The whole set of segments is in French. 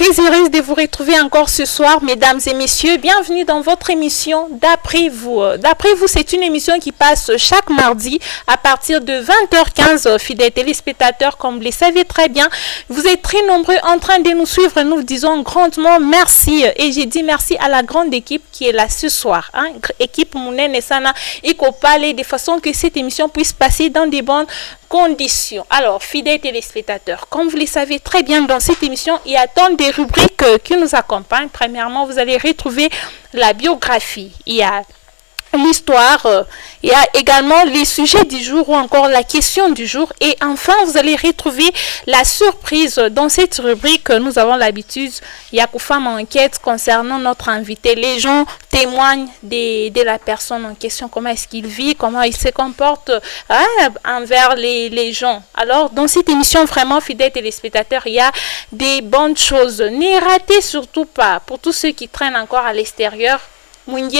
très heureuse de vous retrouver encore ce soir, mesdames et messieurs. Bienvenue dans votre émission D'après vous. D'après vous, c'est une émission qui passe chaque mardi à partir de 20h15. Fidèles téléspectateurs, comme vous le savez très bien, vous êtes très nombreux en train de nous suivre. Nous vous disons grandement merci. Et j'ai dit merci à la grande équipe qui est là ce soir. Équipe Mounen et Sana, Ikopale, de façon que cette émission puisse passer dans des bonnes conditions. Alors, fidèles téléspectateurs, comme vous le savez très bien, dans cette émission, il y a tant de rubriques qui nous accompagnent. Premièrement, vous allez retrouver la biographie. Il y a l'histoire, il y a également les sujets du jour ou encore la question du jour. Et enfin, vous allez retrouver la surprise. Dans cette rubrique, nous avons l'habitude, il y a Koufam enquête concernant notre invité. Les gens témoignent de la personne en question, comment est-ce qu'il vit, comment il se comporte envers les gens. Alors, dans cette émission, vraiment, fidèles téléspectateurs, il y a des bonnes choses. Ne ratez surtout pas, pour tous ceux qui traînent encore à l'extérieur,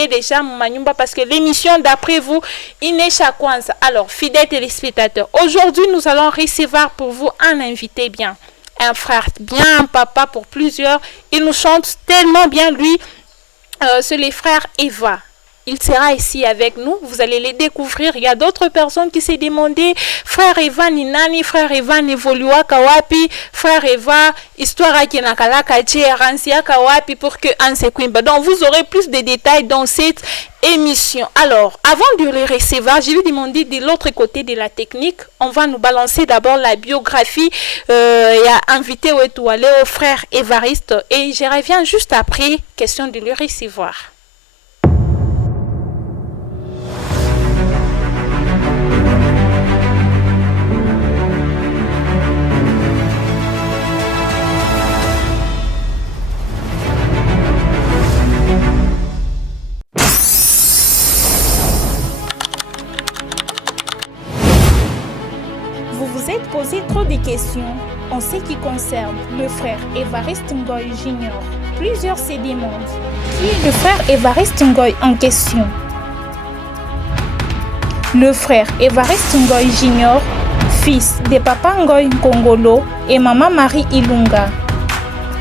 déjà Manyumba, parce que l'émission d'après vous, Inesha Kwanza. Alors, fidèles téléspectateurs, aujourd'hui nous allons recevoir pour vous un invité bien, un frère bien, un papa pour plusieurs. Il nous chante tellement bien, lui, c'est le frère Eva. Il sera ici avec nous, vous allez les découvrir. Il y a d'autres personnes qui s'est demandé, frère Eva ni nani, frère Eva ni volua kawapi, frère Eva, histoire à Kinakalaka, Ransia kawapi, pour que Anse Kwimba. Donc vous aurez plus de détails dans cette émission. Alors, avant de le recevoir, je lui demandé de l'autre côté de la technique, on va nous balancer d'abord la biographie. Il y a invité au frère Évariste et je reviens juste après, question de le recevoir. Poser trop de questions en ce qui concerne le frère Évariste Ngoy Jr. Plusieurs se demandent qui est le frère Évariste Ngoy en question. Le frère Évariste Ngoy Jr., fils de Papa Ngoy Kongolo et Maman Marie Ilunga.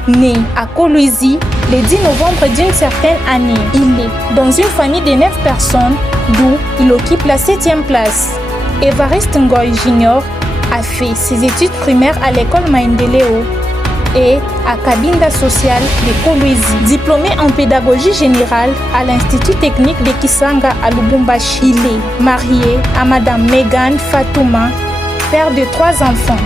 Né à Kolwezi le 10 novembre d'une certaine année, il est dans une famille de 9 personnes, d'où il occupe la 7e place. Évariste Ngoy Jr. a fait ses études primaires à l'école Maendeleo et à Kabinda Social de Kolwezi. Diplômé en pédagogie générale à l'Institut technique de Kisanga à Lubumbashi. Il est marié à Madame Megan Fatouma, père de 3 enfants.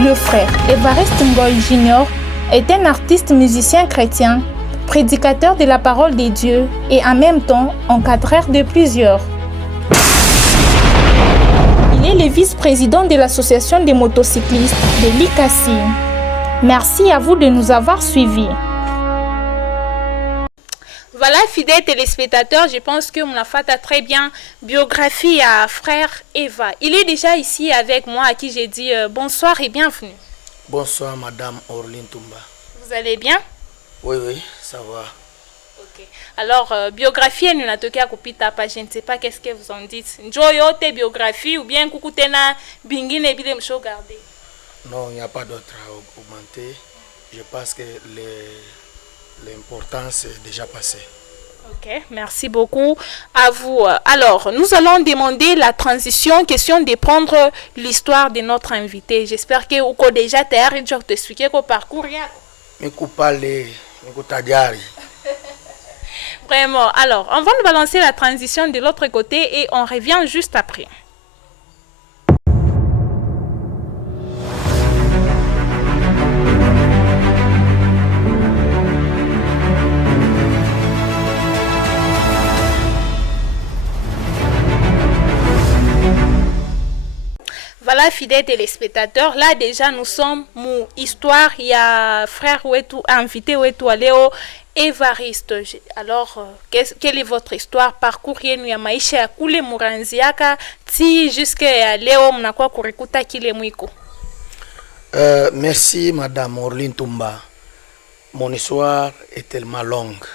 Le frère Évariste Ngoy Jr. est un artiste musicien chrétien, prédicateur de la parole de Dieu et en même temps encadreur de plusieurs. Il est le vice-président de l'association des motocyclistes de l'ICACI. Merci à vous de nous avoir suivis. Voilà, fidèles téléspectateurs, je pense que mon affaire a très bien biographie à frère Eva. Il est déjà ici avec moi, à qui j'ai dit bonsoir et bienvenue. Bonsoir, Madame Orline Tumba. Vous allez bien? Oui, ça va. Ok. Alors, biographie, nous n'a toqué à Kupita, je ne sais pas qu'est-ce que vous en dites. Njoyote biographie ou bien Kukutena Bingine Bidem Show gardé? Non, il n'y a pas d'autre à augmenter. Je pense que l'importance est déjà passée. Ok, merci beaucoup à vous. Alors, nous allons demander la transition, question de prendre l'histoire de notre invité. J'espère que vous avez déjà expliqué le parcours. Vraiment. Alors, on va nous balancer la transition de l'autre côté et on revient juste après. Voilà, fidèles téléspectateurs, là déjà nous sommes mon histoire, il y a frère Ouetou, invité Ouetou Aléo, Évariste. Alors, quelle est votre histoire? Parcours yenu ya maisha ya kule Muranziaka ti jusqu'à leo mnakuwa kurikuta kile mwiko. Merci Madame Orline Tumba. Mon histoire est tellement longue.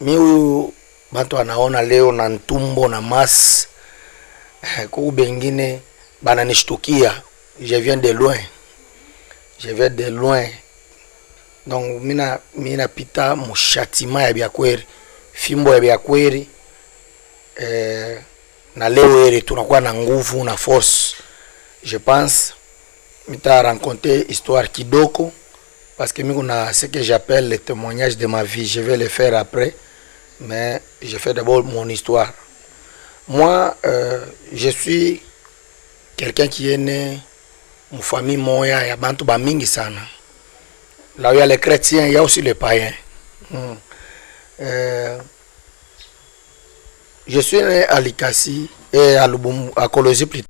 Miu bantu anaona leo na ntumbo na mas kwa bengine bananishtukia. Je viens de loin. je vais de loin. Donc mina pita mushatima ya biakweri, fimbo ya biakweri, na leo ere tunakuwa na nguvu na force. Je pense mita rencontrer histoire kidoko parce que miko na ce que j'appelle le témoignage de ma vie. Je vais le faire après, mais je fais d'abord mon histoire. Moi, je suis quelqu'un qui est né en famille moya ya bantu ba mingi sana. Là où il y a les chrétiens, il y a aussi les païens. Je suis né à Likasi et à Lubumbashi, à Kolosi plutôt.